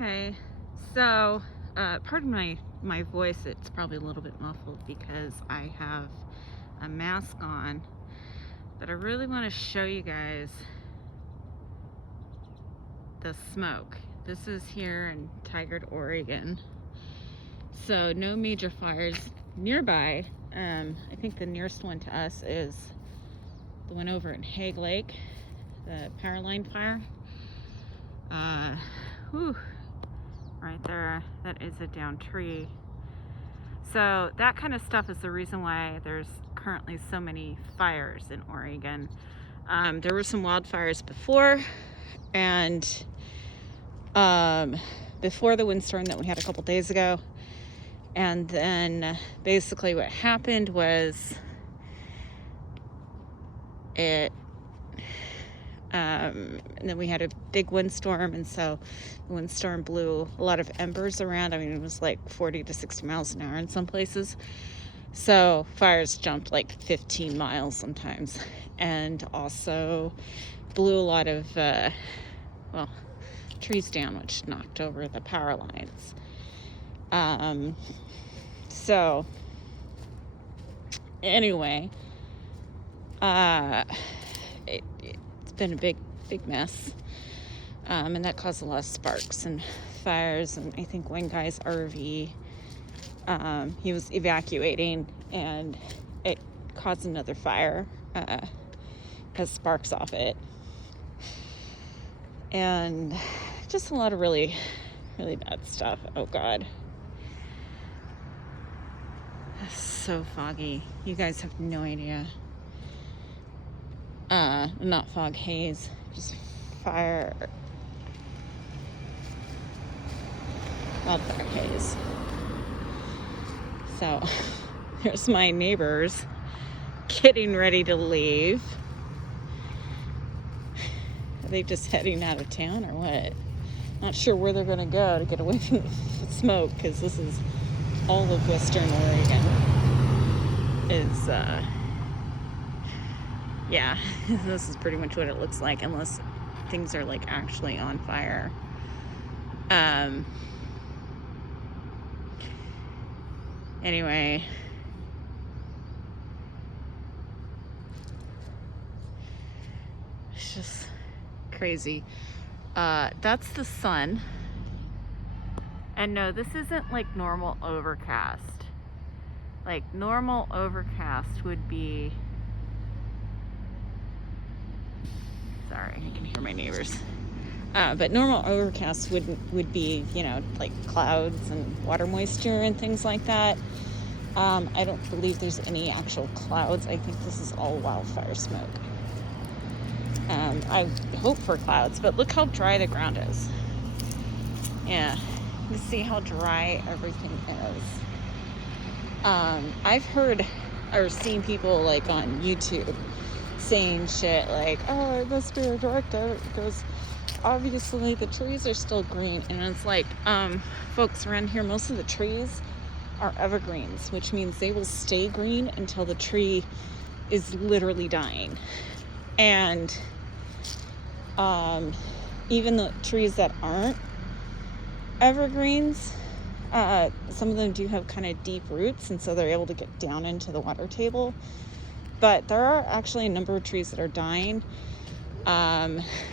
Okay, so pardon my voice. It's probably a little bit muffled because I have a mask on, but I really want to show you guys the smoke. This is here in Tigard, Oregon. So no major fires nearby. I think the nearest one to us is the one over in Hague Lake, the power line fire. Right there, that is a downed tree. So that kind of stuff is the reason why there's currently so many fires in Oregon. There were some wildfires before, and before the windstorm that we had a couple days ago. And then basically what happened was and then we had a big windstorm, and so the windstorm blew a lot of embers around. I mean, it was like 40 to 60 miles an hour in some places. So fires jumped like 15 miles sometimes, and also blew a lot of, trees down, which knocked over the power lines. So anyway, it's been a big mess, and that caused a lot of sparks and fires. And I think one guy's RV, he was evacuating, and it caused another fire because sparks off it, and just a lot of really bad stuff. Oh God, it's so foggy. You guys have no idea. Not fog, haze, just fire, wildfire haze. So there's my neighbors getting ready to leave. Are they just heading out of town or what? Not sure where they're gonna go to get away from the smoke, because this is all of Western Oregon is yeah, this is pretty much what it looks like, unless things are like actually on fire. Anyway, it's just crazy. That's the sun. And no, this isn't like normal overcast. Like normal overcast would be, sorry, I can hear my neighbors. But normal overcast would be, like clouds and water moisture and things like that. I don't believe there's any actual clouds. I think this is all wildfire smoke. I hope for clouds, but look how dry the ground is. Yeah, you can see how dry everything is. I've heard or seen people like on YouTube saying shit like, oh, it must be a direct because obviously the trees are still green. And it's like, folks around here, most of the trees are evergreens, which means they will stay green until the tree is literally dying. And even the trees that aren't evergreens, some of them do have kind of deep roots, and so they're able to get down into the water table. But there are actually a number of trees that are dying.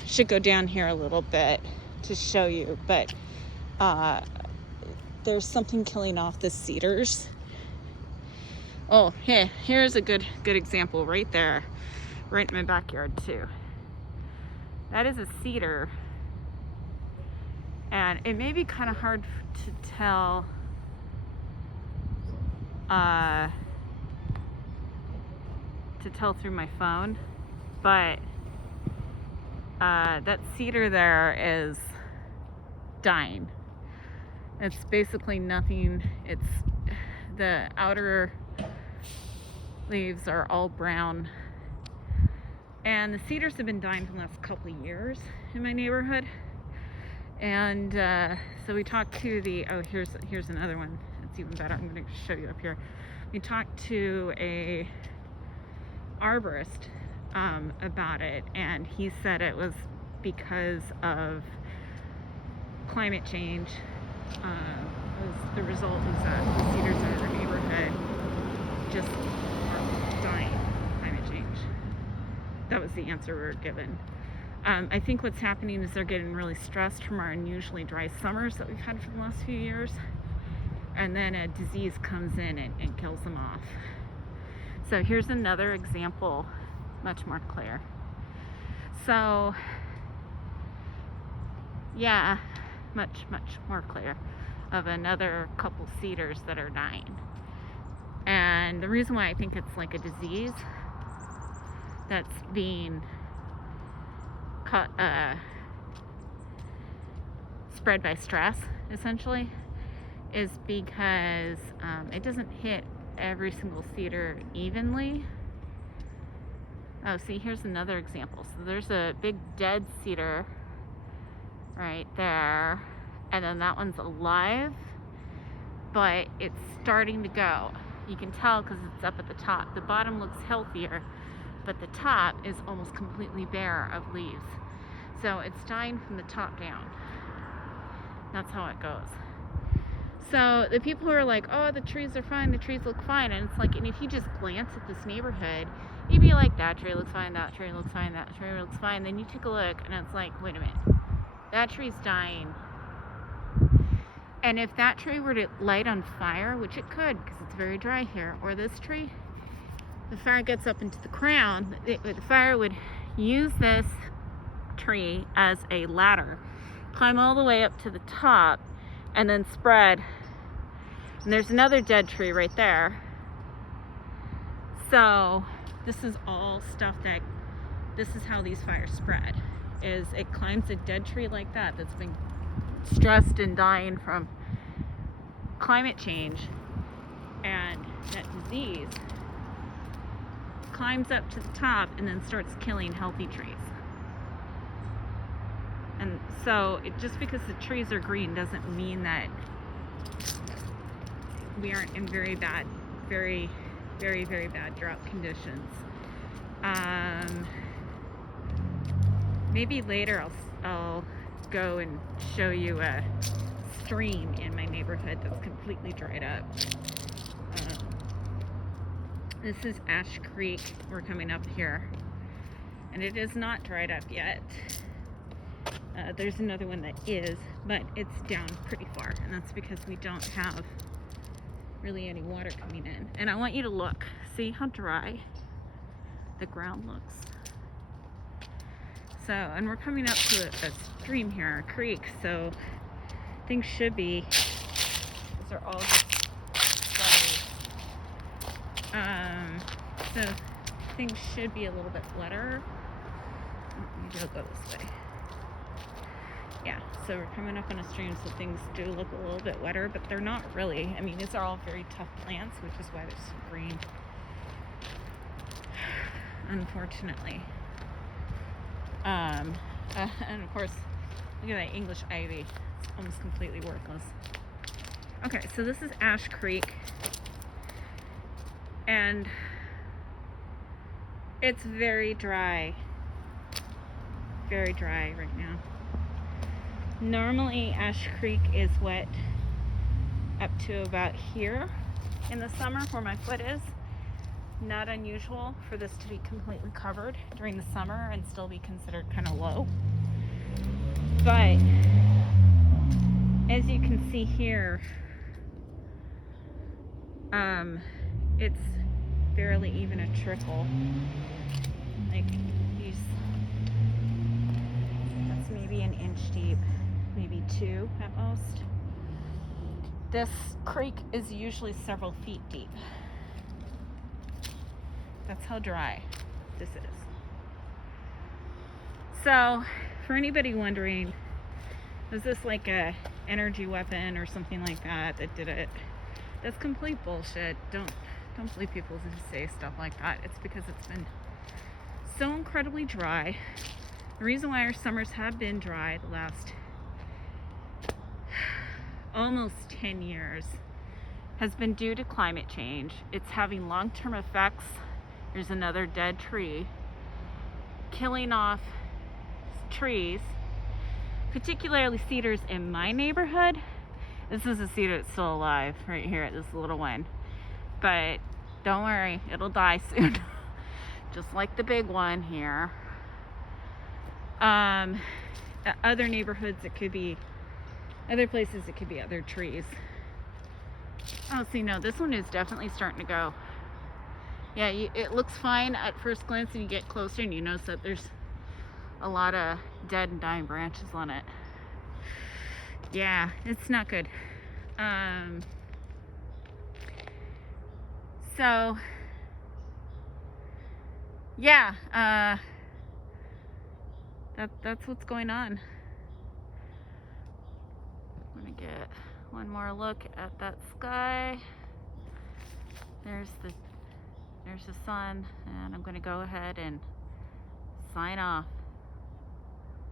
Should go down here a little bit to show you, but there's something killing off the cedars. Oh, here's a good example right there, right in my backyard too. That is a cedar, and it may be kind of hard to tell through my phone, but that cedar there is dying. It's basically nothing. It's the outer leaves are all brown, and the cedars have been dying for the last couple of years in my neighborhood. And so we talked to here's another one. It's even better. I'm going to show you up here. We talked to a arborist about it, and he said it was because of climate change. The result is that the cedars in our neighborhood just are dying from climate change. That was the answer we were given. I think what's happening is they're getting really stressed from our unusually dry summers that we've had for the last few years. And then a disease comes in and kills them off. So here's another example, much more clear. So, yeah, much more clear, of another couple cedars that are dying. And the reason why I think it's like a disease that's being spread by stress, essentially, is because it doesn't hit every single cedar evenly. Oh, see, here's another example. So there's a big dead cedar right there, and then that one's alive, but it's starting to go. You can tell because it's up at the top. The bottom looks healthier, but the top is almost completely bare of leaves. So it's dying from the top down. That's how it goes. So the people who are like, oh, the trees are fine, the trees look fine, and it's like, and if you just glance at this neighborhood, you'd be like, that tree looks fine, that tree looks fine, that tree looks fine. Then you take a look and it's like, wait a minute, that tree's dying. And if that tree were to light on fire, which it could because it's very dry here, or this tree, the fire gets up into the crown, the fire would use this tree as a ladder, climb all the way up to the top, and then spread. And there's another dead tree right there. So this is all stuff that, this is how these fires spread, is it climbs a dead tree like that that's been stressed and dying from climate change, and that disease climbs up to the top and then starts killing healthy trees. And so just because the trees are green doesn't mean that we aren't in very bad drought conditions. Maybe later I'll go and show you a stream in my neighborhood that's completely dried up. This is Ash Creek. We're coming up here, and it is not dried up yet. There's another one that is, but it's down pretty far, and that's because we don't have really any water coming in. And I want you to look, see how dry the ground looks. So, and we're coming up to a stream here, a creek, so things should be, these are all just flooded. So things should be a little bit wetter. Maybe I'll go this way. Yeah, so we're coming up on a stream, so things do look a little bit wetter, but they're not really. I mean, these are all very tough plants, which is why they're so green, unfortunately. And of course, look at that English ivy. It's almost completely worthless. Okay, so this is Ash Creek, and it's very dry right now. Normally Ash Creek is wet up to about here in the summer where my foot is. Not unusual for this to be completely covered during the summer and still be considered kind of low. But as you can see here, it's barely even a trickle. Like these, that's maybe an inch deep, maybe 2 at most. This creek is usually several feet deep. That's how dry this is. So, for anybody wondering, is this like a energy weapon or something like that that did it? That's complete bullshit. Don't believe people who say stuff like that. It's because it's been so incredibly dry. The reason why our summers have been dry the last almost 10 years has been due to climate change. It's having long-term effects. There's another dead tree, killing off trees, particularly cedars in my neighborhood. This is a cedar that's still alive right here, this little one. But don't worry, it'll die soon. Just like the big one here. Other neighborhoods, it could be other places, it could be other trees. Oh, see, no, this one is definitely starting to go. Yeah, it looks fine at first glance, and you get closer and you notice that there's a lot of dead and dying branches on it. Yeah, it's not good. So yeah, that's what's going on. I'm gonna get one more look at that sky. There's the sun, and I'm gonna go ahead and sign off.